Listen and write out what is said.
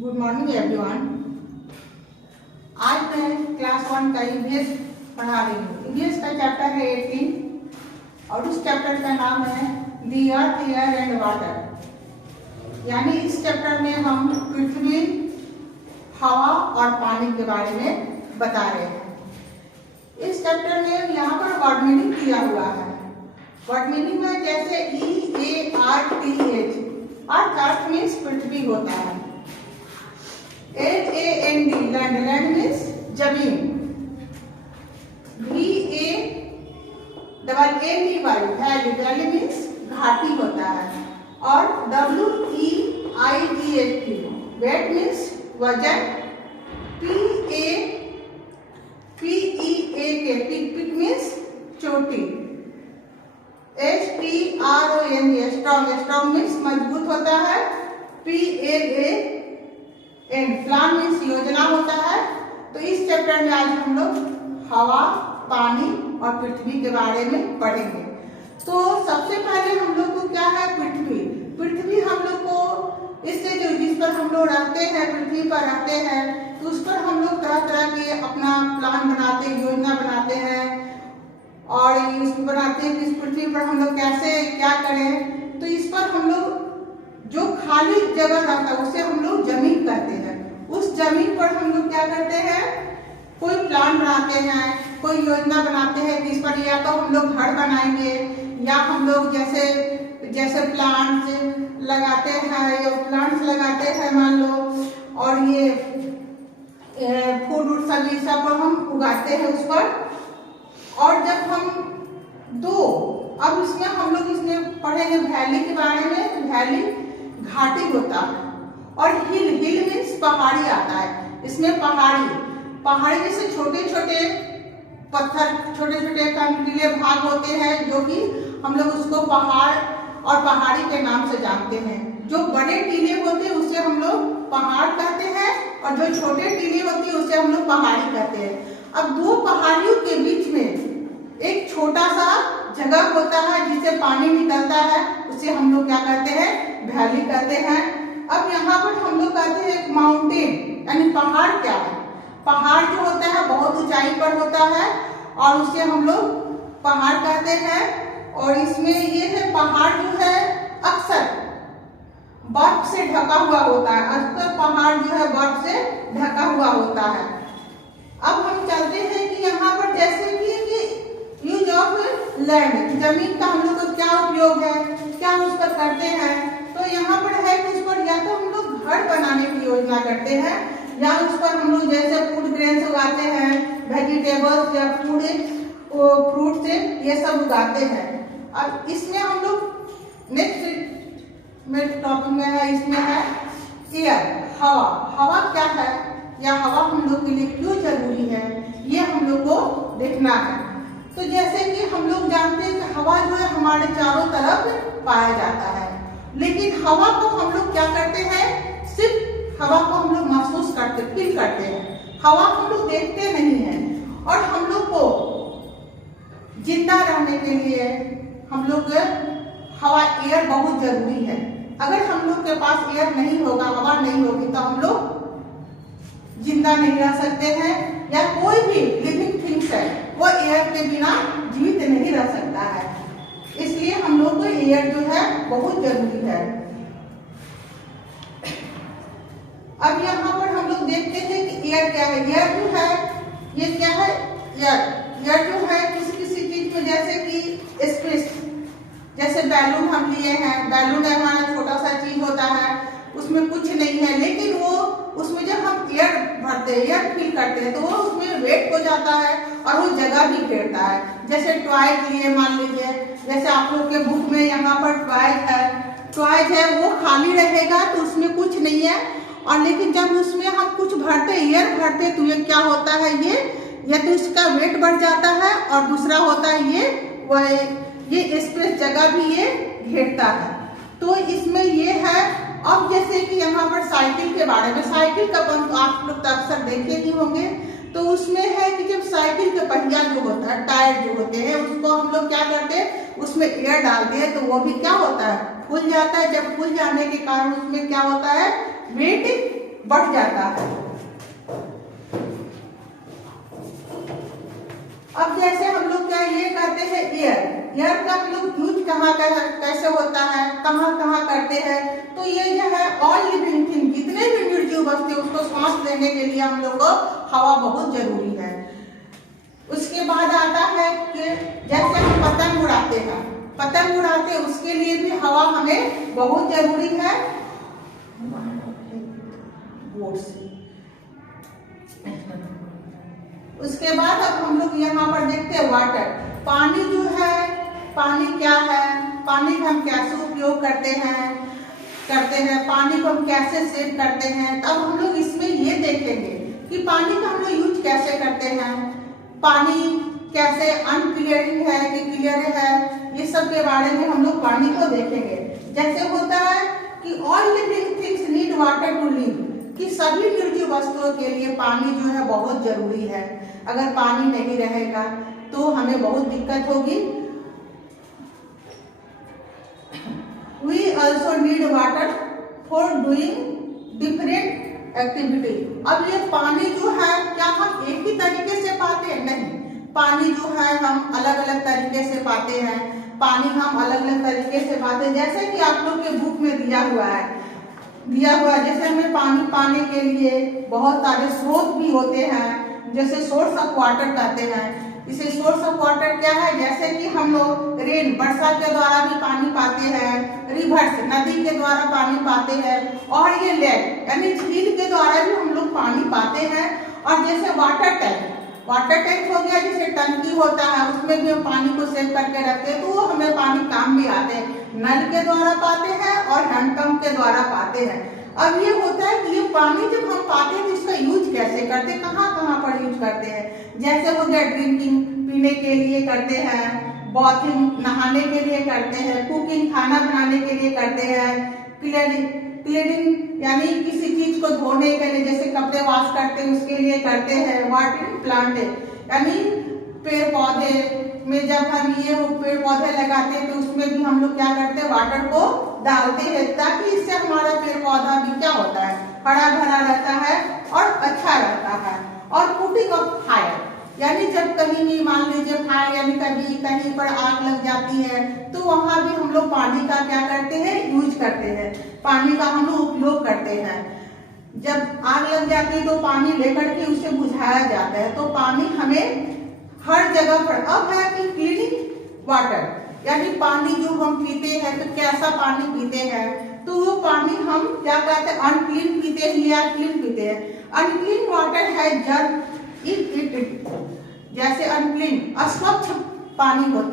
Good morning everyone. आज मैं class 1 का ईवीएस पढ़ा रही हूँ। ईवीएस का चैप्टर है 18 और उस चैप्टर का नाम है दी अर्थ एयर एंड वाटर। यानी इस चैप्टर में हम पृथ्वी, हवा और पानी के बारे में बता रहे हैं। इस चैप्टर में यहाँ पर वर्ड मीनिंग दिया हुआ है। वर्ड मीनिंग में जैसे EARTH, अर्थ मीन्स पृथ्वी होता है। LAND लैंड, लैंड मीन्स जमीन। VALLEY वैली, वैली मीन्स घाटी होता है। और WEIGHT वेट मीन्स वजन। PEAK पिक मीन्स चोटी। STRONG स्ट्रॉन्ग मीन्स मजबूत होता है। PLAN प्लान मीन्स योजना होता है। तो इस चैप्टर में आज हम लोग हवा, पानी और पृथ्वी के बारे में पढ़ेंगे। तो सबसे पहले हम लोग को क्या है पृथ्वी। पृथ्वी हम लोग को इससे जो जिस पर हम लोग रहते हैं, पृथ्वी पर रहते हैं, तो उस पर हम लोग तरह तरह के अपना प्लान बनाते हैं, योजना बनाते हैं और इसको बनाते हैं कि इस पृथ्वी पर हम लोग कैसे क्या करें। तो इस पर हम लोग जो खाली जगह रहता है उसे हम लोग जमीन कहते हैं। उस जमीन पर हम लोग क्या करते हैं, कोई प्लान बनाते हैं, कोई योजना बनाते हैं कि इस पर या तो हम लोग घर बनाएंगे या हम लोग जैसे प्लांट्स लगाते हैं या प्लांट्स लगाते हैं मान लो, और ये फूड सब्जी सब हम उगाते हैं उस पर। और जब हम अब इसमें हम लोग पढ़ेंगे वैली के बारे में। वैली घाटी होता है और हिल मीन्स पहाड़ी आता है। इसमें पहाड़ी जैसे छोटे छोटे पत्थर, छोटे छोटे कंकरीले भाग होते हैं जो कि हम लोग उसको पहाड़ और पहाड़ी के नाम से जानते हैं। जो बड़े टीले होते हैं उसे हम लोग पहाड़ कहते हैं और जो छोटे टीले होते हैं उसे हम लोग पहाड़ी कहते हैं। अब दो पहाड़ियों के बीच में एक छोटा सा जगह होता है जिससे पानी निकलता है, उसे हम लोग क्या कहते हैं, वैली कहते हैं। अब यहाँ पर हम लोग कहते हैं एक माउंटेन, यानी पहाड़ क्या है। पहाड़ जो होता है बहुत ऊंचाई पर होता है और उसे हम लोग पहाड़ कहते हैं। और इसमें ये है पहाड़ जो है अक्सर बर्फ से ढका हुआ होता है। अक्सर पहाड़ जो है बर्फ से ढका हुआ होता है। अब हम चलते हैं कि यहाँ पर जैसे कि यूज ऑफ लैंड, जमीन का हम लोग को क्या उपयोग है, क्या उस पर करते हैं। तो यहाँ पर है कि उस पर या तो हम लोग घर बनाने की योजना करते हैं या उस पर हम लोग जैसे फूड ग्रेन्स उगाते हैं, वेजिटेबल्स या फ्रूट से ये सब उगाते हैं। अब इसमें हम लोग नेक्स्ट मेरे टॉपिक में है, इसमें है एयर, हवा। हवा क्या है या हवा हम लोग के लिए क्यों जरूरी है, ये हम लोग को देखना है। तो जैसे कि हम लोग जानते हैं कि हवा जो है हमारे चारों तरफ पाया जाता है, लेकिन हवा को हम लोग क्या करते हैं, सिर्फ हवा को हम लोग महसूस करते, फील करते हैं। हवा हम लोग देखते नहीं हैं। और हम लोग को जिंदा रहने के लिए हम लोग हवा, एयर बहुत जरूरी है। अगर हम लोग के पास एयर नहीं होगा, हवा नहीं होगी, तो हम लोग जिंदा नहीं रह सकते हैं या कोई भी लिविंग थिंग्स है वो एयर के बिना जीवित नहीं रह सकता है। इसलिए हम लोग को एयर जो है बहुत जरूरी है। अब यहाँ पर हम लोग देखते हैं कि एयर क्या है। एयर जो है ये क्या है, एयर जो है किसी चीज में, जैसे कि स्पेस, जैसे बैलून हम लिए हैं, बैलून हमारा छोटा सा चीज होता है, उसमें कुछ नहीं है, लेकिन वो उसमें जब हम एयर भरते हैं, एयर फिल करते हैं, तो वो उसमें वेट हो जाता है और वो जगह भी घेरता है। जैसे टॉयज लिए मान लीजिए, जैसे आप लोग के बुक में यहाँ पर टॉयज है वो खाली रहेगा तो उसमें कुछ नहीं है। और लेकिन जब उसमें हम कुछ भरते, एयर भरते, तो ये क्या होता है, ये तो इसका वेट बढ़ जाता है और दूसरा होता है ये स्पेस, जगह भी ये घेरता है। तो इसमें ये है। अब जैसे कि यहाँ पर साइकिल के बारे में, साइकिल का पंप आप लोग तो अक्सर देखे ही होंगे। तो उसमें है कि जब साइकिल का पहिया जो होता है, टायर जो होते हैं, उसको हम लोग क्या करते हैं, उसमें एयर डालते हैं तो वो भी क्या होता है, फूल जाता है। जब फूल जाने के कारण उसमें क्या होता है, वेट बढ़ जाता है। अब जैसे हम लोग क्या ये करते हैं, एयर का हम लोग यूज कहाँ कैसे होता है, कहाँ कहाँ करते हैं, तो ये जो है ऑल लिविंग थिंग, जितने भी निर्जीव वस्तु उसको सांस लेने के लिए हम लोग को हवा बहुत जरूरी है। उसके बाद आता है कि जैसे हम पतंग उड़ाते हैं, उसके लिए भी हवा हमें बहुत जरूरी है। उसके बाद अब हम लोग यहाँ पर देखते हैं वाटर, पानी जो है, पानी क्या है, पानी का हम कैसे उपयोग करते हैं, पानी को हम कैसे सेव करते हैं। तब हम लोग इसमें ये देखेंगे कि पानी का हम लोग यूज कैसे करते हैं, पानी कैसे अनक्लियरिंग है कि क्लियर है, ये सब के बारे में हम लोग पानी को देखेंगे। जैसे होता है कि all living things need water to live, कि सभी निर्जीव वस्तुओं के लिए पानी जो है बहुत जरूरी है। अगर पानी नहीं रहेगा तो हमें बहुत दिक्कत होगी। We also need water for doing different activity। अब ये पानी जो है क्या हम एक ही तरीके से पाते हैं? नहीं, पानी जो है हम अलग अलग तरीके से पाते हैं। जैसे कि आप लोग के बुक में दिया हुआ है, जैसे हमें पानी पाने के लिए बहुत सारे स्रोत भी होते हैं, जैसे सोर्स ऑफ वाटर कहते हैं। इसे सोर्स ऑफ वाटर क्या है, जैसे कि हम लोग रेन, वर्षा के द्वारा भी पानी पाते हैं, रिवर्स, नदी के द्वारा पानी पाते हैं, और ये लेक यानी झील के द्वारा भी हम लोग पानी पाते हैं। और जैसे वाटर टैंक हो गया, जैसे टंकी होता है, उसमें भी हम पानी को सेव करके रखते हैं, तो वो हमें पानी काम भी आते हैं। नल के द्वारा पाते हैं और हैंडपंप के द्वारा पाते हैं। अब ये होता है कि ये पानी जब हम पाते हैं तो इसका यूज कैसे करते हैं, कहाँ कहाँ पर यूज करते हैं। जैसे हो गया ड्रिंकिंग, पीने के लिए करते हैं, बाथिंग, नहाने के लिए करते हैं, कुकिंग, खाना बनाने के लिए करते हैं, क्लीनिंग यानी किसी चीज को धोने के लिए, जैसे कपड़े वॉश करते हैं उसके लिए करते हैं। वाटरिंग प्लांट यानी पेड़ पौधे में जब हम ये पेड़ पौधे लगाते हैं तो उसमें भी हम लोग क्या करते हैं, वाटर को डालते हैं, ताकि इससे हमारा पेड़ पौधा भी क्या होता है, हरा भरा रहता है और अच्छा रहता है। और पुटिंग ऑफ फायर यानी जब कहीं भी मान लीजिए फायर यानी कभी कहीं पर आग लग जाती है तो वहां भी हम लोग पानी का क्या करते हैं, यूज करते हैं, पानी का हम लोग उपयोग करते हैं। जब आग लग जाती है तो पानी लेकर के उसे बुझाया जाता है, तो पानी हमें हर जगह पर। अब है कि क्लीनिंग वाटर यानी पानी जो हम पीते हैं तो कैसा पानी पीते हैं, तो वो पानी हम क्या कहते हैं, अनक्लीन पीते हैं या क्लीन पीते हैं। अनक्लीन वाटर है जब जैसे अनक्लीन अस्वच्छ पानी होता है।